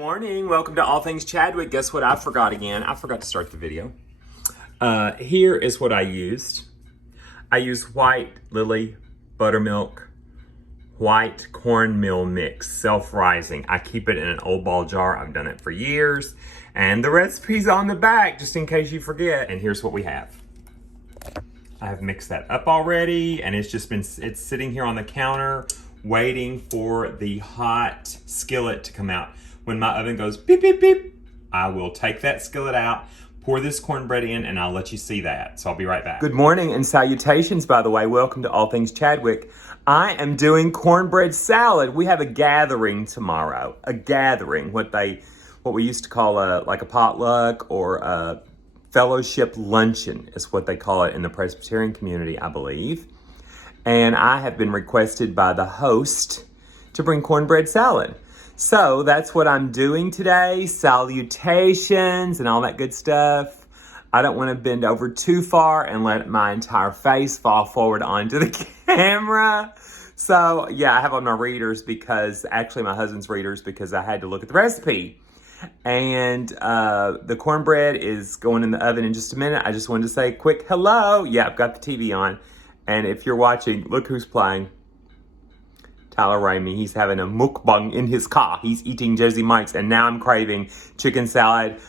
morning. Welcome to All Things Chadwick. Guess what I forgot again? I forgot to start the video. Here is what I used. I used white lily buttermilk, white cornmeal mix, self-rising. I keep it in an old ball jar. I've done it for years. And the recipe's on the back, just in case you forget. And here's what we have. I have mixed that up already, and it's sitting here on the counter waiting for the hot skillet to come out. When my oven goes beep, beep, beep, I will take that skillet out, pour this cornbread in, and I'll let you see that. So I'll be right back. Good morning and salutations, by the way. Welcome to All Things Chadwick. I am doing cornbread salad. We have a gathering tomorrow. A gathering, what we used to call like a potluck or a fellowship luncheon is what they call it in the Presbyterian community, I believe. And I have been requested by the host to bring cornbread salad. So that's what I'm doing today. Salutations and all that good stuff. I don't want to bend over too far and let my entire face fall forward onto the camera. So yeah, I have on my readers because, actually my husband's readers, because I had to look at the recipe. And the cornbread is going in the oven in just a minute. I just wanted to say a quick hello. Yeah, I've got the TV on. And if you're watching, look who's playing. Tyler Ramey. He's having a mukbang in his car. He's eating Jersey Mike's, and now I'm craving chicken salad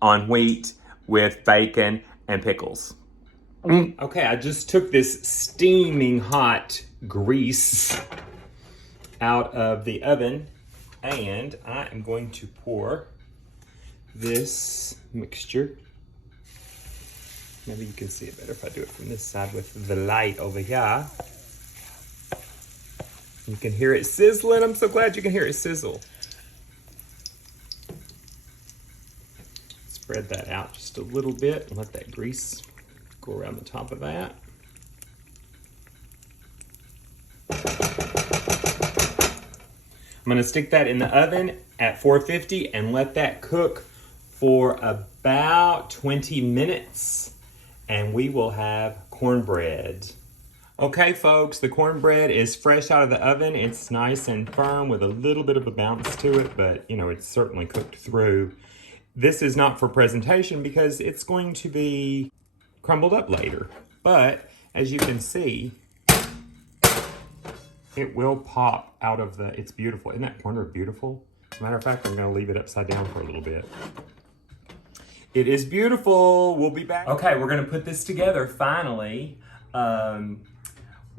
on wheat with bacon and pickles. Okay, I just took this steaming hot grease out of the oven, and I am going to pour this mixture. Maybe you can see it better if I do it from this side with the light over here. You can hear it sizzling. I'm so glad you can hear it sizzle. Spread that out just a little bit and let that grease go around the top of that. I'm gonna stick that in the oven at 450 and let that cook for about 20 minutes. And we will have cornbread. Okay, folks, the cornbread is fresh out of the oven. It's nice and firm with a little bit of a bounce to it, but you know, it's certainly cooked through. This is not for presentation because it's going to be crumbled up later. But as you can see, it will pop out of it's beautiful. Isn't that cornbread beautiful? As a matter of fact, I'm gonna leave it upside down for a little bit. It is beautiful. We'll be back. Okay, we're gonna put this together finally.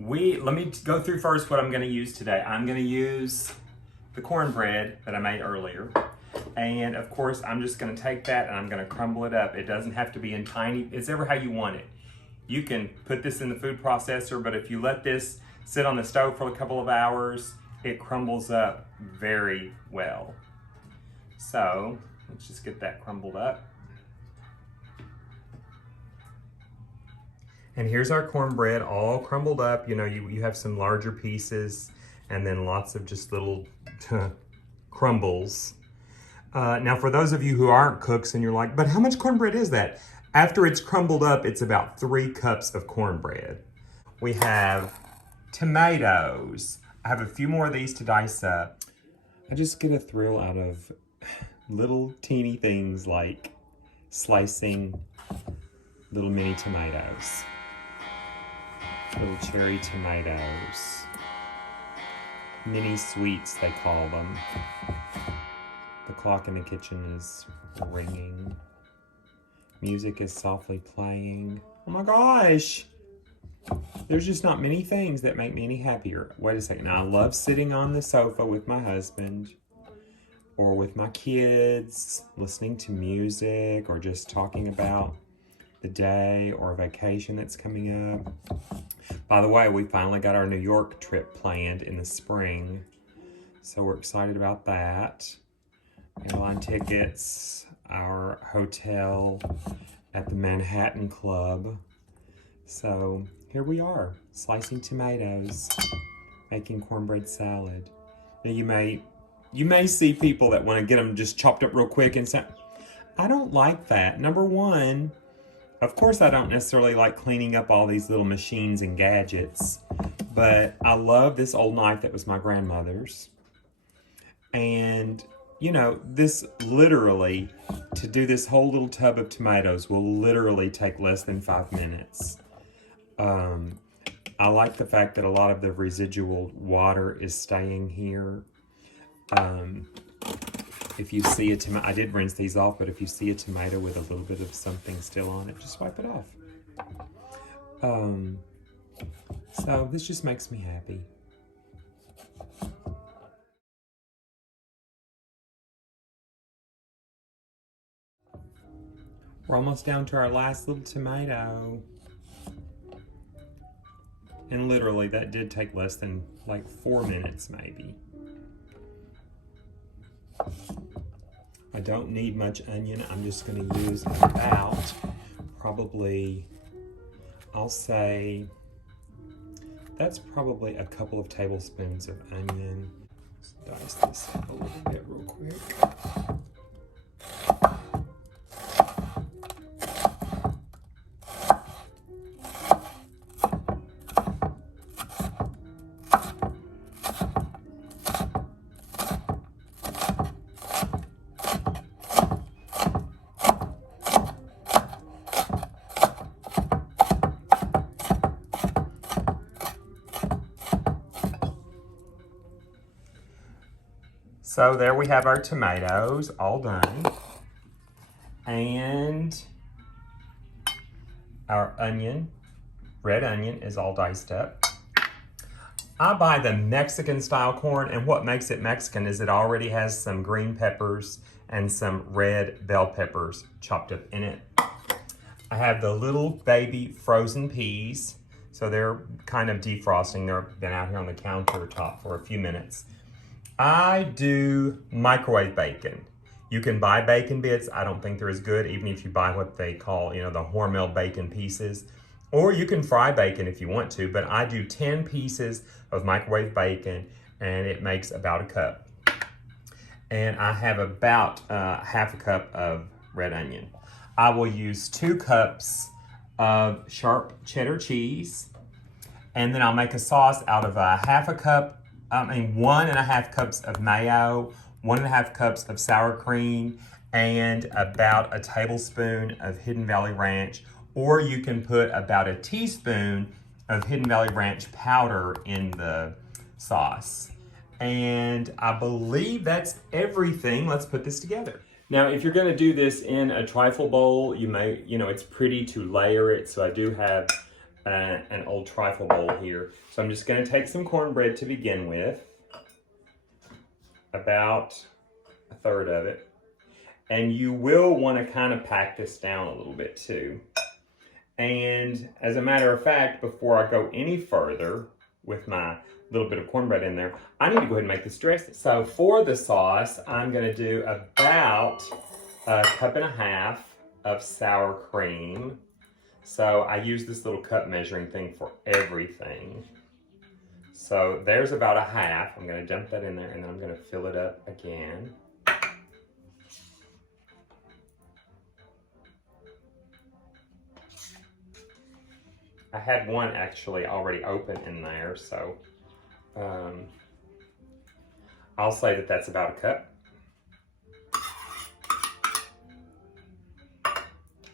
Let me go through first what I'm gonna use today. I'm gonna use the cornbread that I made earlier. And of course, I'm just gonna take that and I'm gonna crumble it up. It doesn't have to be in tiny, it's ever how you want it. You can put this in the food processor, but if you let this sit on the stove for a couple of hours, it crumbles up very well. So let's just get that crumbled up. And here's our cornbread all crumbled up. You know, you have some larger pieces and then lots of just little crumbles. Now, for those of you who aren't cooks and you're like, but how much cornbread is that? After it's crumbled up, it's about 3 cups of cornbread. We have tomatoes. I have a few more of these to dice up. I just get a thrill out of little teeny things like slicing little mini tomatoes. Little cherry tomatoes. Mini sweets, they call them. The clock in the kitchen is ringing. Music is softly playing. Oh my gosh! There's just not many things that make me any happier. Wait a second. Now, I love sitting on the sofa with my husband or with my kids, listening to music or just talking about the day or a vacation that's coming up. By the way, we finally got our New York trip planned in the spring, so we're excited about that. Airline tickets, our hotel at the Manhattan Club. So here we are, slicing tomatoes, making cornbread salad. Now you may see people that want to get them just chopped up real quick and say, I don't like that. Number one, of course I don't necessarily like cleaning up all these little machines and gadgets, but I love this old knife that was my grandmother's. And you know, this literally, to do this whole little tub of tomatoes will literally take less than 5 minutes. I like the fact that a lot of the residual water is staying here. If you see a tomato, I did rinse these off, but if you see a tomato with a little bit of something still on it, just wipe it off. So this just makes me happy. We're almost down to our last little tomato. And literally, that did take less than like 4 minutes, maybe. I don't need much onion. I'm just going to use about, probably, I'll say, that's probably a couple of tablespoons of onion. Let's dice this up a little bit real quick. So there we have our tomatoes all done. And our onion, red onion, is all diced up. I buy the Mexican style corn, and what makes it Mexican is it already has some green peppers and some red bell peppers chopped up in it. I have the little baby frozen peas. So they're kind of defrosting. They've been out here on the countertop for a few minutes. I do microwave bacon. You can buy bacon bits. I don't think they're as good, even if you buy what they call, you know, the Hormel bacon pieces. Or you can fry bacon if you want to, but I do 10 pieces of microwave bacon, and it makes about a cup. And I have about half a cup of red onion. I will use 2 cups of sharp cheddar cheese, and then I'll make a sauce out of 1.5 cups of mayo, 1.5 cups of sour cream, and about a tablespoon of Hidden Valley Ranch, or you can put about a teaspoon of Hidden Valley Ranch powder in the sauce. And I believe that's everything. Let's put this together. Now, if you're gonna do this in a trifle bowl, you may, it's pretty to layer it. So I do have an old trifle bowl here. So I'm just gonna take some cornbread to begin with, about 1/3 of it. And you will wanna kind of pack this down a little bit too. And as a matter of fact, before I go any further with my little bit of cornbread in there, I need to go ahead and make this dressing. So for the sauce, I'm gonna do about 1.5 cups of sour cream. So I use this little cup measuring thing for everything. So there's about 1/2. I'm gonna dump that in there, and then I'm gonna fill it up again. I had one actually already open in there, so I'll say that that's about a cup.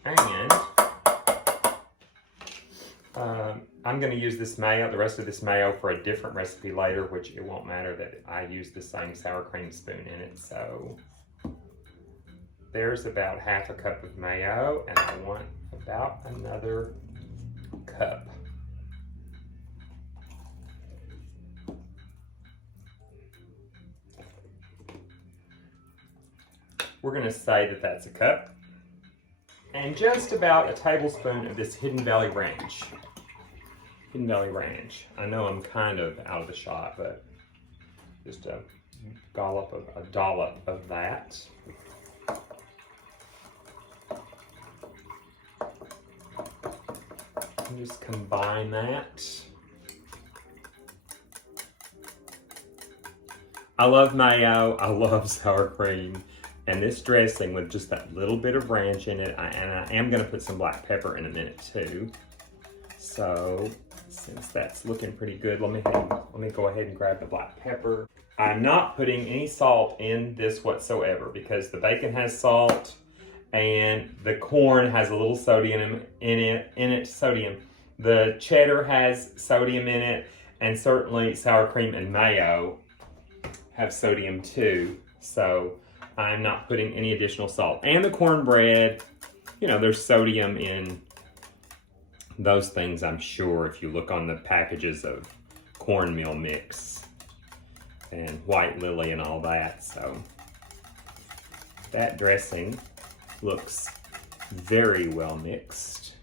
And I'm going to use this mayo, the rest of this mayo, for a different recipe later, which it won't matter that I use the same sour cream spoon in it. So there's about 1/2 cup of mayo, and I want about another cup. We're going to say that that's a cup. And just about a tablespoon of this Hidden Valley Ranch. Hidden Valley Ranch. I know I'm kind of out of the shot, but just a dollop of that. And just combine that. I love mayo, I love sour cream, and this dressing with just that little bit of ranch in it, and I am gonna put some black pepper in a minute too. So since that's looking pretty good, let me go ahead and grab the black pepper. I'm not putting any salt in this whatsoever because the bacon has salt and the corn has a little sodium in it. Sodium. The cheddar has sodium in it, and certainly sour cream and mayo have sodium too. So I'm not putting any additional salt. And the cornbread, you know, there's sodium in those things, I'm sure, if you look on the packages of cornmeal mix and white lily and all that. So that dressing looks very well mixed.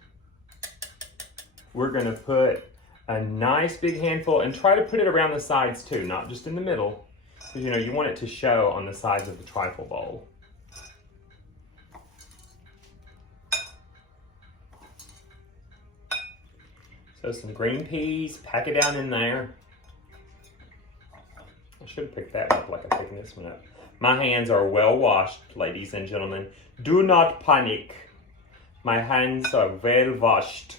We're gonna put a nice big handful and try to put it around the sides too, not just in the middle, because you know, you want it to show on the sides of the trifle bowl. So some green peas, pack it down in there. I should have picked that up like I'm picking this one up. My hands are well washed, ladies and gentlemen. Do not panic. My hands are well washed.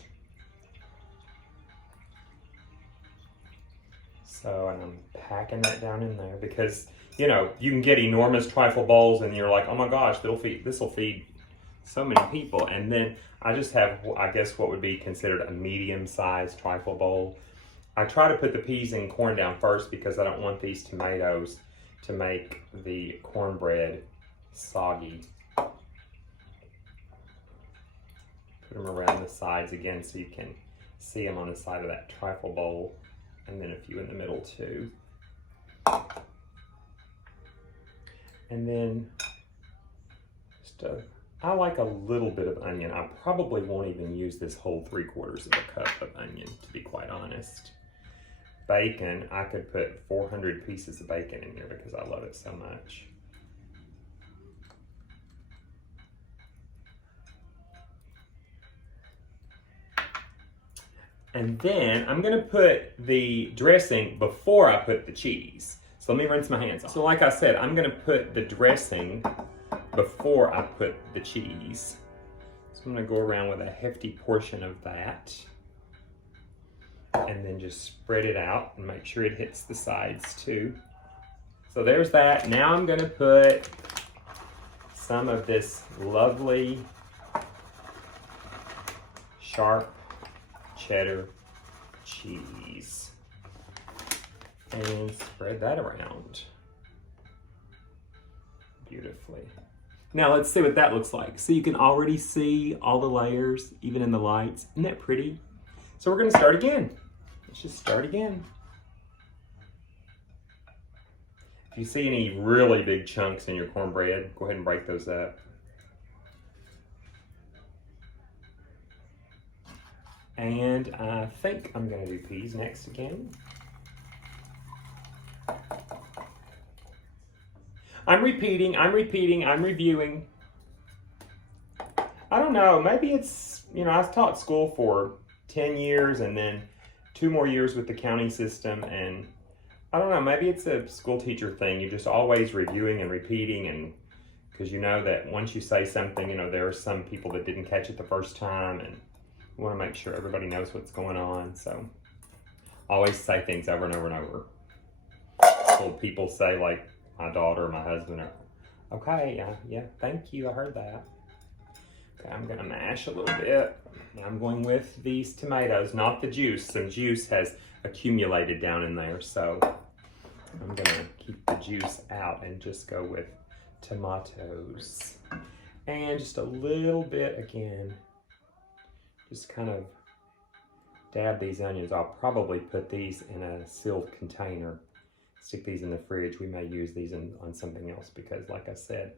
So I'm packing that down in there because, you know, you can get enormous trifle bowls and you're like, oh my gosh, this will feed so many people. And then I just have, I guess, what would be considered a medium-sized trifle bowl. I try to put the peas and corn down first because I don't want these tomatoes to make the cornbread soggy. Put them around the sides again so you can see them on the side of that trifle bowl, and then a few in the middle too. And then just I like a little bit of onion. I probably won't even use this whole 3/4 of a cup of onion, to be quite honest. Bacon, I could put 400 pieces of bacon in here because I love it so much. And then I'm gonna put the dressing before I put the cheese. So let me rinse my hands off. So like I said, I'm gonna put the dressing before I put the cheese. So I'm gonna go around with a hefty portion of that and then just spread it out and make sure it hits the sides too. So there's that. Now I'm gonna put some of this lovely sharp cheddar cheese and spread that around beautifully. Now let's see what that looks like. So you can already see all the layers, even in the lights. Isn't that pretty? So we're gonna start again. Let's just start again. If you see any really big chunks in your cornbread, go ahead and break those up. And I think I'm gonna do peas next again. I'm repeating, I'm reviewing. I don't know, maybe it's, you know, I've taught school for 10 years and then 2 more years with the county system, and I don't know, maybe it's a school teacher thing. You're just always reviewing and repeating, and because you know that once you say something, you know, there are some people that didn't catch it the first time, and you want to make sure everybody knows what's going on. So always say things over and over and over. So people say, like my daughter or my husband, are, okay, yeah, thank you, I heard that. Okay, I'm gonna mash a little bit. I'm going with these tomatoes, not the juice. Some juice has accumulated down in there, so I'm gonna keep the juice out and just go with tomatoes. And just a little bit again. Just kind of dab these onions. I'll probably put these in a sealed container. Stick these in the fridge. We may use these on something else because, like I said,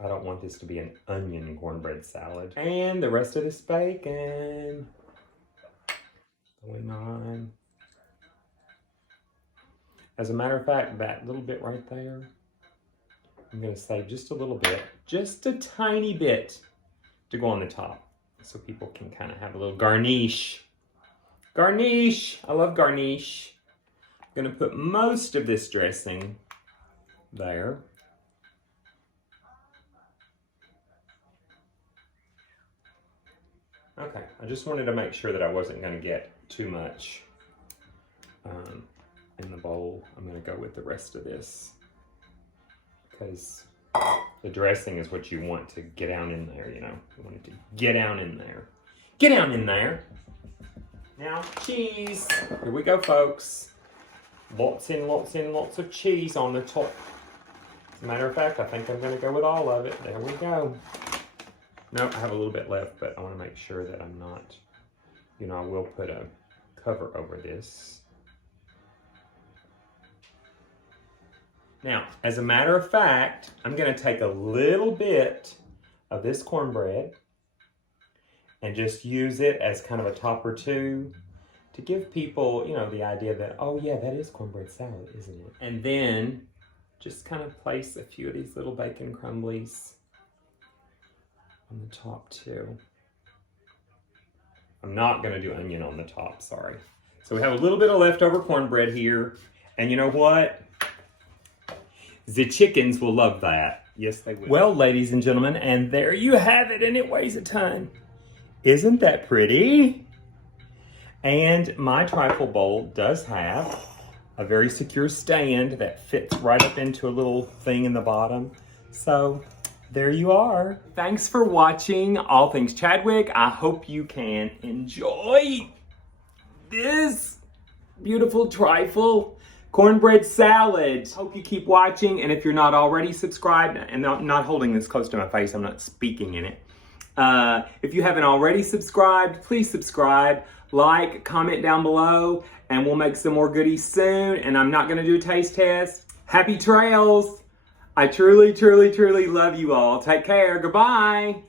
I don't want this to be an onion cornbread salad. And the rest of this bacon going on. As a matter of fact, that little bit right there, I'm gonna save just a little bit, just a tiny bit to go on the top so people can kind of have a little garnish. Garnish, I love garnish. I'm gonna put most of this dressing there. Okay, I just wanted to make sure that I wasn't going to get too much in the bowl. I'm gonna go with the rest of this because the dressing is what you want to get down in there, you know. You want it to get down in there. Get down in there. Now, cheese. Here we go, folks. Lots and lots and lots of cheese on the top. As a matter of fact, I think I'm gonna go with all of it. There we go. Nope, I have a little bit left, but I wanna make sure that I'm not, you know, I will put a cover over this. Now, as a matter of fact, I'm gonna take a little bit of this cornbread and just use it as kind of a topper too, to give people, you know, the idea that, oh yeah, that is cornbread salad, isn't it? And then just kind of place a few of these little bacon crumblies on the top too. I'm not gonna do onion on the top, sorry. So we have a little bit of leftover cornbread here, and you know what? The chickens will love that. Yes, they will. Well, ladies and gentlemen, and there you have it, and it weighs a ton. Isn't that pretty? And my trifle bowl does have a very secure stand that fits right up into a little thing in the bottom. So there you are. Thanks for watching All Things Chadwick. I hope you can enjoy this beautiful trifle cornbread salad. Hope you keep watching, and if you're not already subscribed, and I'm not holding this close to my face, I'm not speaking in it. If you haven't already subscribed, please subscribe, like, comment down below, and we'll make some more goodies soon. And I'm not gonna do a taste test. Happy trails. I truly, truly, truly love you all. Take care. Goodbye.